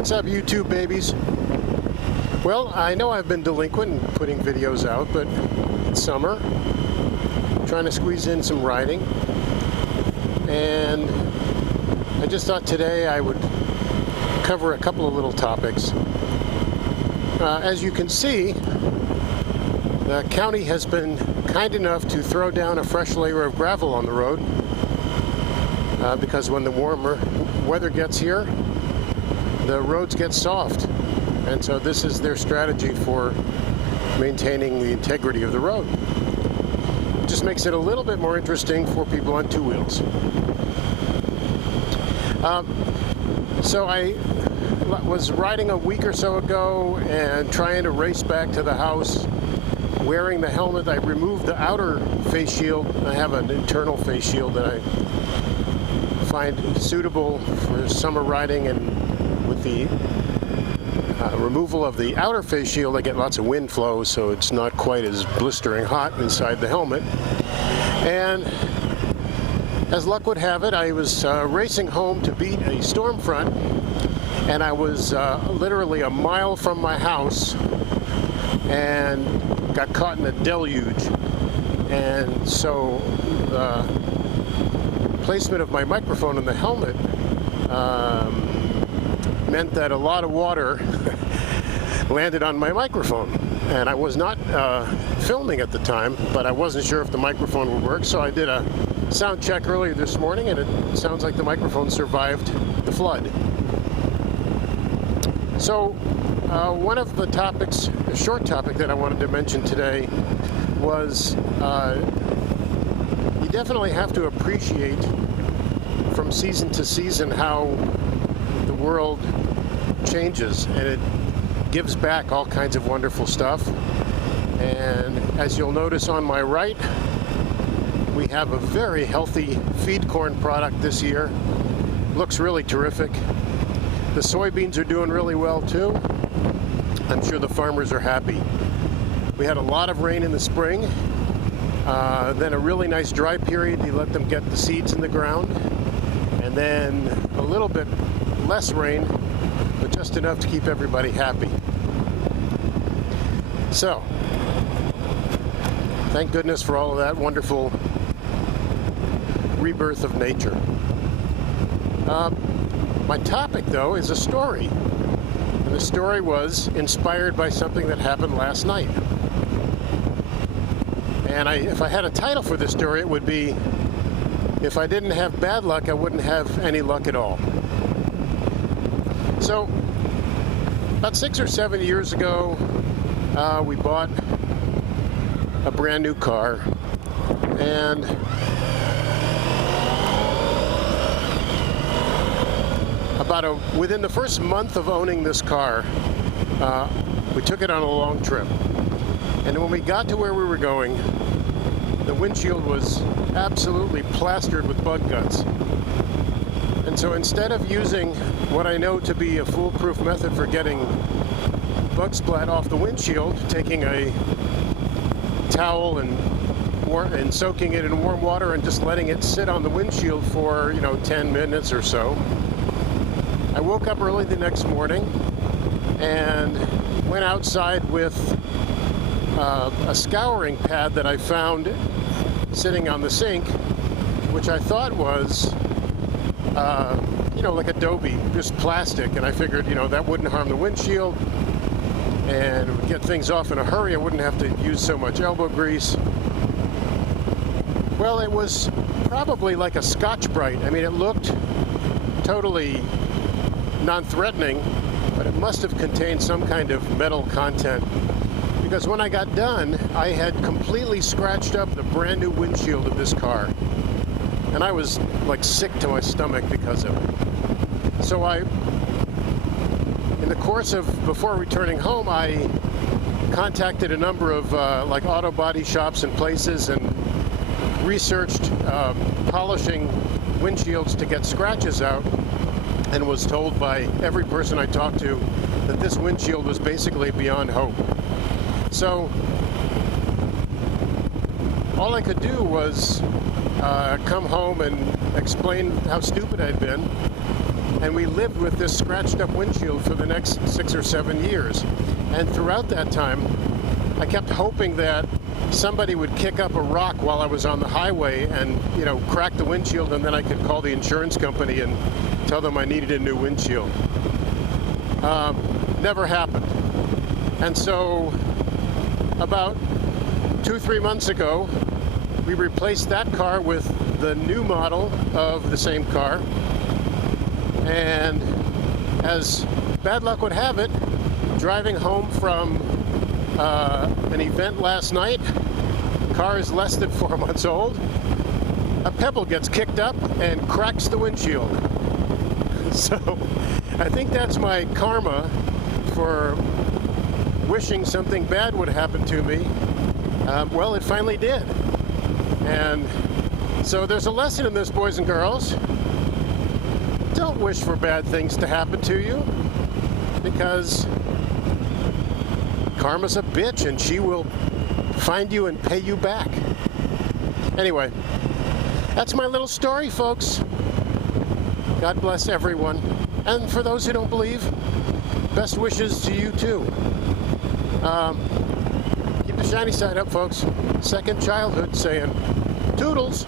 What's up, YouTube babies? Well, I know I've been delinquent in putting videos out, but it's summer. I'm trying to squeeze in some riding. And I just thought today I would cover a couple of little topics. As you can see, the county has been kind enough to throw down a fresh layer of gravel on the road because when the warmer weather gets here, the roads get soft. And so this is their strategy for maintaining the integrity of the road. It just makes it a little bit more interesting for people on two wheels. So I was riding a week or so ago and trying to race back to the house wearing the helmet. I removed the outer face shield. I have an internal face shield that I find suitable for summer riding, and with the removal of the outer face shield I get lots of wind flow, so it's not quite as blistering hot inside the helmet. And as luck would have it, I was racing home to beat a storm front, and I was literally a mile from my house and got caught in a deluge. And so the placement of my microphone in the helmet meant that a lot of water landed on my microphone. And I was not filming at the time, but I wasn't sure if the microphone would work, so I did a sound check earlier this morning, and it sounds like the microphone survived the flood. So one of the topics, a short topic that I wanted to mention today was you definitely have to appreciate from season to season how the world changes, and it gives back all kinds of wonderful stuff. And as you'll notice on my right, we have a very healthy feed corn product this year. Looks really terrific. The soybeans are doing really well too. I'm sure the farmers are happy. We had a lot of rain in the spring, then a really nice dry period. You let them get the seeds in the ground, and then a little bit less rain, but just enough to keep everybody happy. So, thank goodness for all of that wonderful rebirth of nature. My topic, though, is a story. And the story was inspired by something that happened last night. And if I had a title for this story, it would be, "If I didn't have bad luck, I wouldn't have any luck at all." So, about 6 or 7 years ago, we bought a brand new car, and within the first month of owning this car, we took it on a long trip. And when we got to where we were going, the windshield was absolutely plastered with bug guts. And so instead of using what I know to be a foolproof method for getting bug splat off the windshield, taking a towel and soaking it in warm water and just letting it sit on the windshield for 10 minutes or so, I woke up early the next morning and went outside with a scouring pad that I found sitting on the sink, which I thought was like Adobe, just plastic, and I figured that wouldn't harm the windshield and would get things off in a hurry. I wouldn't have to use so much elbow grease. Well, it was probably like a Scotch-Brite. I mean, it looked totally non-threatening, but it must have contained some kind of metal content, because when I got done, I had completely scratched up the brand new windshield of this car, and I was like sick to my stomach because of it. So in the course of before returning home, I contacted a number of like auto body shops and places and researched polishing windshields to get scratches out, and was told by every person I talked to that this windshield was basically beyond hope. So all I could do was come home and explain how stupid I'd been, And we lived with this scratched up windshield for the next 6 or 7 years. And throughout that time, I kept hoping that somebody would kick up a rock while I was on the highway and, crack the windshield, and then I could call the insurance company and tell them I needed a new windshield. Never happened. And so about 2-3 months ago, we replaced that car with the new model of the same car. And as bad luck would have it, driving home from an event last night, car is less than 4 months old, a pebble gets kicked up and cracks the windshield. So I think that's my karma for wishing something bad would happen to me. Well, it finally did. And so there's a lesson in this, boys and girls. Don't wish for bad things to happen to you, because karma's a bitch and she will find you and pay you back. Anyway, that's my little story, folks. God bless everyone. And for those who don't believe, best wishes to you too. Keep the shiny side up, folks. Second childhood saying, toodles.